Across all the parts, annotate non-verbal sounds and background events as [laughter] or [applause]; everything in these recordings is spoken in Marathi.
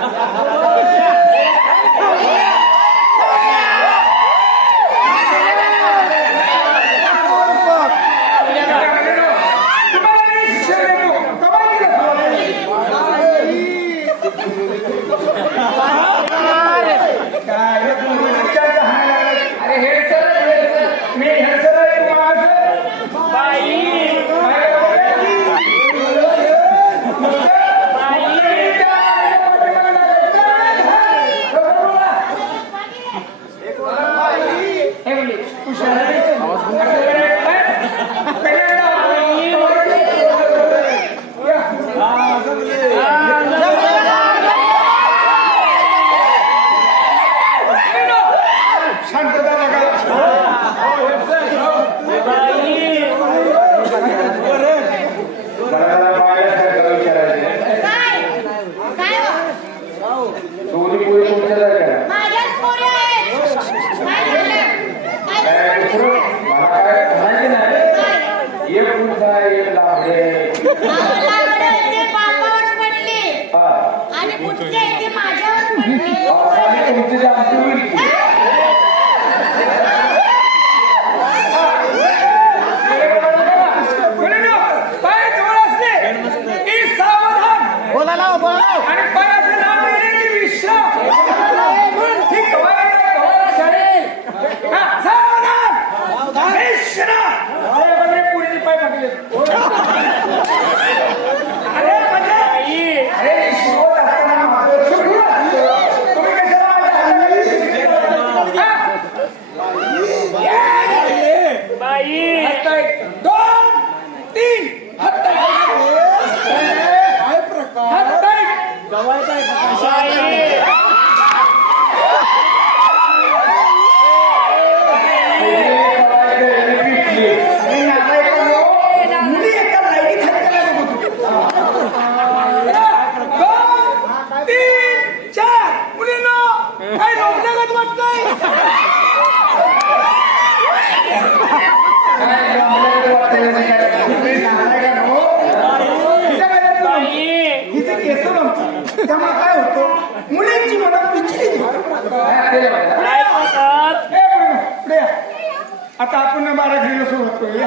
yeah. आता आपण बारा सुरुवात करूया.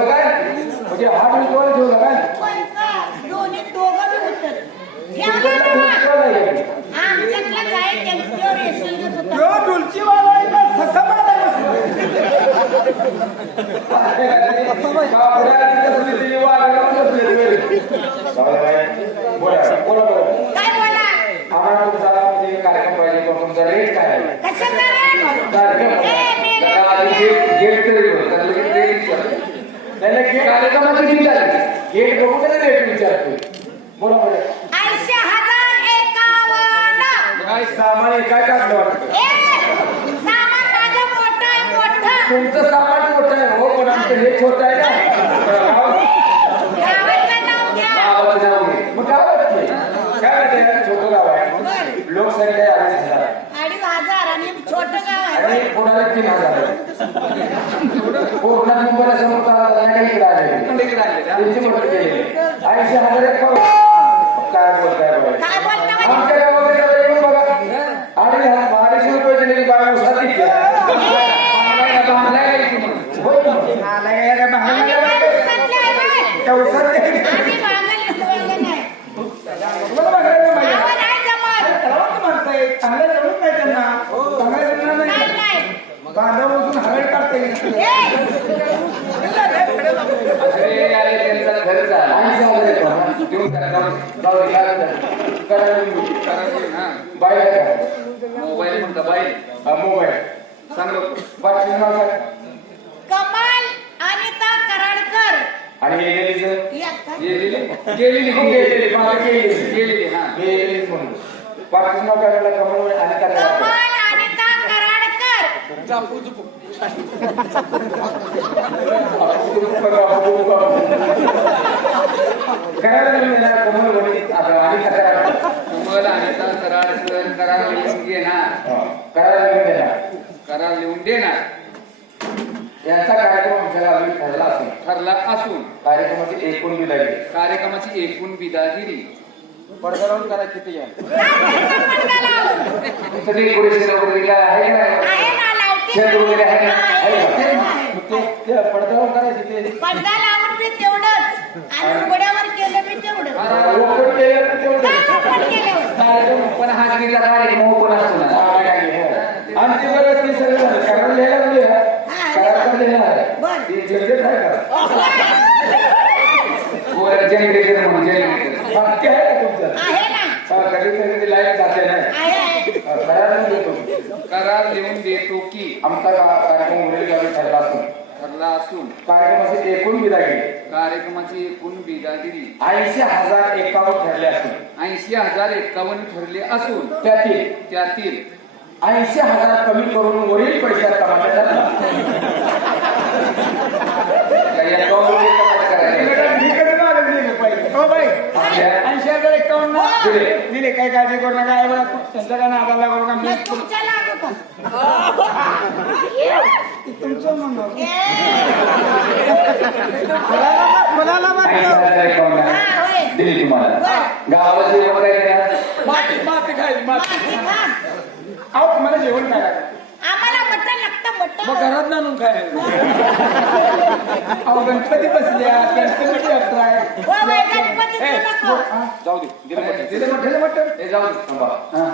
काय? म्हणजे हा मी ठेवला काय दोन्ही दोघं बघू तरी रेट विचारतोय बोला बोला काय सामान काय काढलं वाटतं ए सामान माझं मोठं आहे मोठं तुमचं सामान मोठं आहे हो पण आमचं हे छोटं आहे ना गावाचं नाव घ्या गावाचं नाव घे. मग गावात घे. काय छोटं गाव आहे. लोकसंख्या अडीच हजार आणि छोटं गाव आहे आणि कोणाला तीन हजार. कोकणात मुंबईला समोर चालला नाही इकडे आले त्यांची मदत केली ऐंशी हजार एक पाव. काय बोलताय बघा काय बोलता? आमच्या गावाकडे जरा येऊन बघा अडीच हजार अडीचशे रुपये दिलेली बाय उसात इथे. बांगलाय का इथे मग? होय का मग? आला या का आम्ही बाहेर काय उसातले आहे होय? त्या उसात ते- आम्ही बांगल सोडलं नाही तुम्हाला बघायला पाहिजे. अहो, नाही जमत कलावंत माणसं आहेत. चांगलं जमत नाही त्यांना चांगलं जमणार नाही नाही नाही बांधव उचलून हवेत काढते ए, अरे आले त्यांचा खर्च आहे. ऐंशी हजार आहे तो, हा. देऊन टाका, जाऊ दे. जाऊ दे, काय करता? करा देऊन देऊ. मोबाईल म्हणता बाई हा, मोबाईल सांगलो बाटलीचं नाव काय? कमाल अनिता कराडकर आणि हे गेलीचं? गेलेली गेलेली की गेलेली? गेलेली. हा गेलेली म्हणून. बाटलीचं नाव काय? कमल आणि काय करार लिहून घेणार. करार लिहून देणार यांचा कार्यक्रम आमच्या गावी ठरला असेल ठरला असून कार्यक्रमाची एकूण विधायी कार्यक्रमाची एकूण बिदागिरी पडद्यावर करा किती आहे आहे शेड वगैरे आहे ना? आहे का? आहे. ते- ते पडद्यावर करायचे ते. पडदा लावून बी तेवढंच आणि उघड्यावर केलं तेवढंच तेवढं. कार्यक्रम पण कार्यक्रम ओपन असतो ना हा, काय आहे. आमची बरं ती सगळं झालं. करायला लिहायला लागली पण लिहिणार आहे. बरं. ती झंझट आहे का? वर जनरेटर म्हणून जनरेटर बाकी आहे का तुमचं? आहे ना हा, कधी लाइट जाते हा, देतो. करार लिहून देतो की. आमचा का- कार्यक्रम गावी ठरला असून. ठरला असून. कार्यक्रमाची एकूण विधागी कार्यक्रमाची एकूण बिदागिरी. ऐंशी हजार एकावन्न ठरले असून. ऐंशी हजार एकावन्न ठरले असून. त्यातील. त्यातील. ऐंशी हजार कमी करून वरील पैशात कमावण्याचा काही हो बाई. ऐंशी हजार एकावन्न. दिले. दिले. काय काळजी करू नका. आहे बघा त्यांचा काय नादाला करू नका. मी मग तुमच्या लागू का? तुमचं म्हणणं वाटलं. हजार एकावन्न. हा, होय. दिली तुम्हाला. बरं. गावाला जेवण काय? देणार? माती माती खायची माती. माती खा. अहो तुम्हाला जेवण काय आम्हाला मटण लागतं मग मटण घरात आणून खायला अहो गणपती बसल्या गणपती आहे हो बाई, गणपतीचं नको. जाऊ दे दिलं म्हटलं. दिले मोठे म्हटलं हे जाऊ दे. थांबा. हा.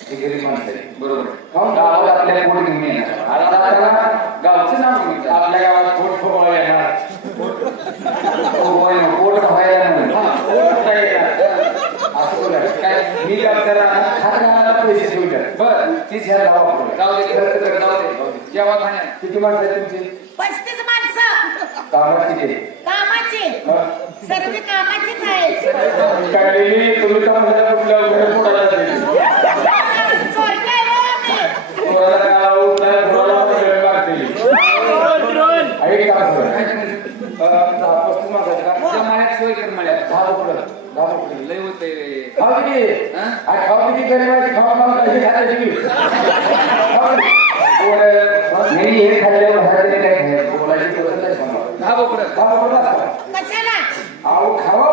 हे गरीब माणसं आहे. बरोबर खाऊन गावात आपल्याला पोट घेऊन येणार आता आपल्याला गावचं नाव घेऊन. आपल्या गावात पोट येणार [laughs] हो, पोट व्हायला म्हणून. हा, पोट फुगायला येणार. असं बोला. काय मी आपल्याला खात राहणार पैसे बर तीच ह्या गावा वापरले. जाऊ दे खर्च कर जाऊ दे. जेव्हा खाण्यात किती माणसं आहेत तुमची? पस्तीस माणसं. कामात किती कामाची. हा? सर्व कामाचीच आहेत. तुम्ही काम झालं कुठल्या घर फोडायला जाते. चोरटे हो आम्ही. पोराला गाव उठलाय, पोराला वेळ मारते. आहे काम करा. अं, दहा पस्तीस माणसं आहेत का? जमायत सोय कर मळ्यात दहा बोकडं दहा बोकडं लय होतंय रे खाऊ किती हा? आणि खाऊ किती गरीबाची खाऊ मला कशी खायला किती खाऊ किती? पोरं, नाही हे खाल्ल्यावर घरात नाही काय खायचं. बोलायची पद्धत आहे सांगा. दहा बोकडं दहा बोकडं असतात. कशाला अहो खावं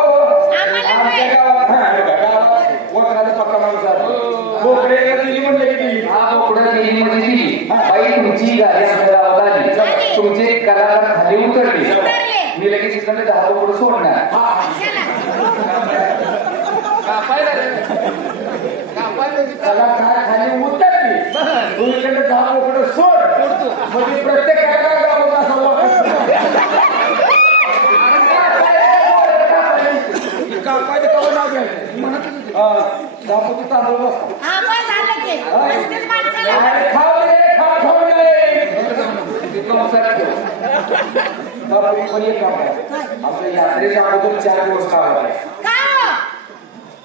आम्हाला आमच्या काय? गावात हा, हे बघा, गावात वखराचा पक्का माणूस आहे. बोकडे एकदा दिली म्हणलं की दिली. दहा बोकडं दिली म्हणजे दिली गाडी आमच्या. तुमचे कलाकार खाली उतरले. मी लगेच इकडे दहा बोकडं सोडणार खाली उतरली तू इकडे दहा बोकडं सोड म्हणजे प्रत्येक कलाकार गावात असा वखर. कापायचं कवा नाव घ्यायचं? हा, दहा बोकडं तांदूळ बसतात. हा मग झालं की पस्तीस माणसाला अरे खाऊ दे, खाऊ, खाऊ दे. बापरे, पण एक काम आहे. आपल्या यात्रेच्या अगोदर चार दिवस खावा का?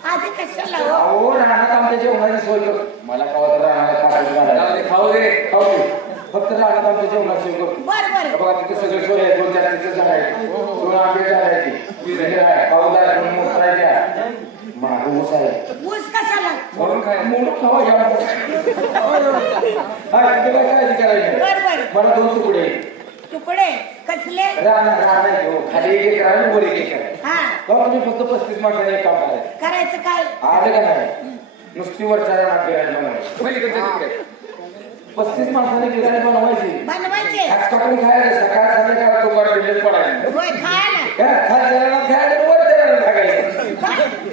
आधी कशाला हो अहो राहण्यात आमच्या जेवणाची सोय कर मला तर घालायला. दे, खाऊ दे खाऊ दे. फक्त राहण्यात आमच्या जेवणाची सोय कर बर बर बघा तिथे सगळे सोय आहे दोन चार तिथे झाड आहे दोन आंबे झाड आहे ती विहीर आहे मोठरायच्या मागं ऊस आहे ऊस कशाला म्हणून काय म्हणून खावा घ्या काळजी करायची मला दोन तुकडे तुकडे कसले? राहणार राहणार हो खाली एक वर एक हा. तेव्हा तुम्ही फक्त पस्तीस माणसाने एक काम करायचं. करायचं काय? आलं का नाही? नुसती वरच्या रानात गिराणी बनवायची. पलीकडच्या तिकडे. पस्तीस माणसाने गिराणी बनवायची. बनवायचे. आज कापून खायला सकाळ संध्याकाळ दुपार दिलेच पडायला होय खायला. काय खालच्या रानात खायला आणि वरच्या रानात खायचं.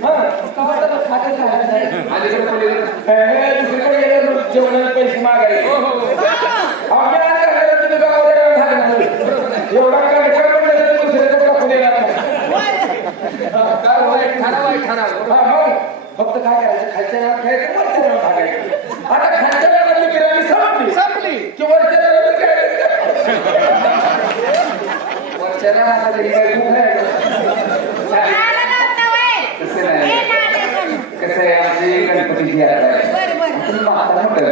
हा. कवा तर खाते खायला नाही. अलीकडे पलीकडे हे, दुसरीकडे जेवणाला पैसे मागायचे. हो हो हो. हो. आम्ही आज खाल्लं तुम्ही गावाला येऊन खाल्लं. एवढा कंटाळ पडला तर तुम्ही दुसऱ्याचं कापून येणार नाही. होय. काय होय? ठराव आहे, ठराव. हा, मग फक्त काय करायचं? खालच्या रानात खायचं वरच्या खायचं आता खालच्या रानातली गिराणी संपली. संपली. की वरच्या वरच्या तरी काय खूप आहे. खायला नव्हतं होय. तसं नाही. नाणे पण. कसं आहे? आमची गणपतीची यात्रा आहे बर बर. तुम्ही पाहता मोठं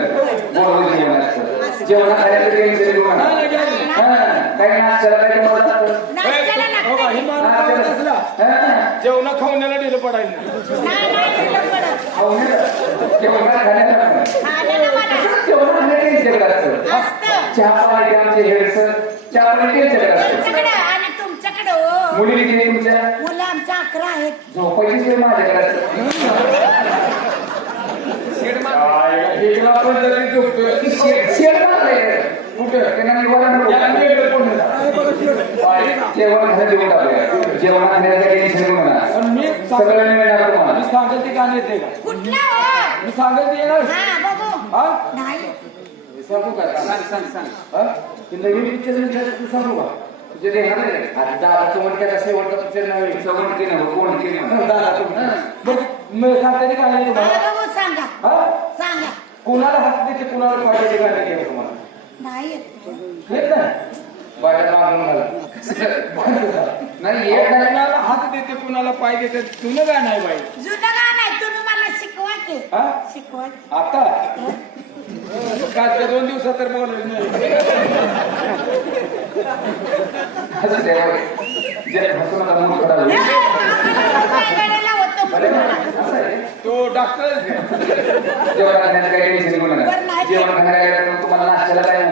गोड जेवण असतं. जेवण खायचं टेन्शन घेऊ नका. हा, काही नाश्त्याला काही तुम्हाला मुली किती तुमच्या? मुलं आमच्या अकरा आहेत. झोपायची सोय माझ्याकडे एकला पण तरी झोपतोय शेड मारलंय. कुठं त्यांना निवारण जेवण टाकूया जेवण टेन्शन घेऊ पण मी सगळं मिळणार मी ते गाणं येते का मी येणार सांगू का सांग सांग सांग ते नवीन पिक्चर विचार तू सांगू का तुझे ते दादाचं म्हणते शेवटचा पिक्चर नवीन केलं कोण केलं दादा बघ मी सांगते ते काय सांगा सांगा. कोणाला हात देते कोणाला पाहिजे ते गाणं येते तुम्हाला? नाही येत. येत नाही? बाहेर मागून मला नाही येत नाही. कोणाला हात देते कोणाला पाय देते तुला काय नाही बाई. जुनं गाणं आहे तुम्ही मला शिकवा की. हा? शिकवा आता? कालच्या दोन दिवसात तर बोलायचं नाही. असं. जे हसून मूड खराब होईल. ना? जेवण काही टेन्शन घेऊ नका जेवण खाण्याला तुम्हाला नाश्त्याला काय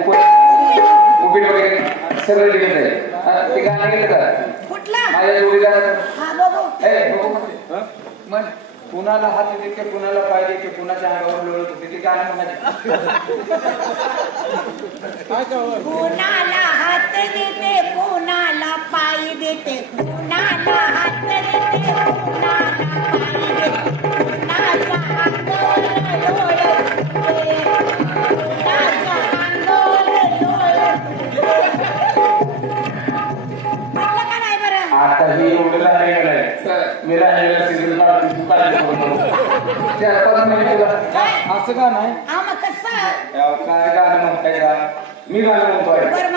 उपीट वगैरे सगळं दिलं जाईल ते गाणं गेलं का माझ्या जोडीदार कुणाला हात देते कुणाला पाय देते कुणाच्या अंगावर लोळत होते ते गाणं म्हणायचे कुणाला हात देते कुणाला पाय देते कुणाला चार पाच मिनिट तुला काय असं हा कसं? याव, काय गाणं म्हणताय का? मी गाणं म्हणतोय. बरं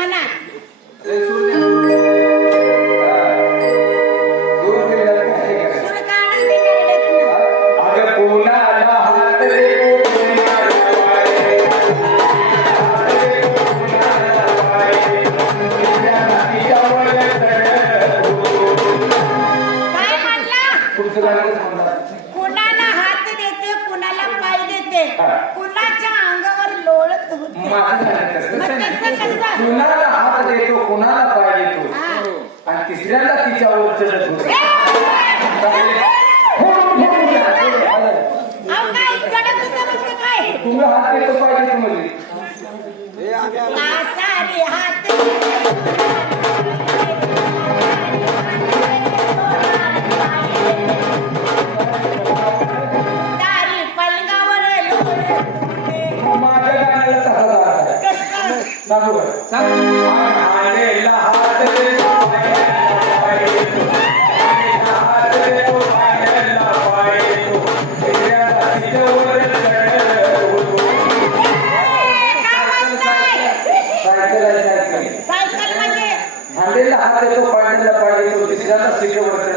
कुणाच्या अंगावर लोळत होते माझं झालं तसं. मग तसं कसं? कुणाला हात देतो कुणाला पाय देतो हा. आणि तिसऱ्यांदा तिच्यावर चढत होतो अहो, काय चढत होतं म्हणजे काय तुम्ही हात देतो पाय देतो म्हणजे कासारी हात काय म्हणताय? सायकल आहे सायकल सायकल म्हणजे हांडेला हात देतो पायांना पाय देतो तिसऱ्यांदा सीटेवर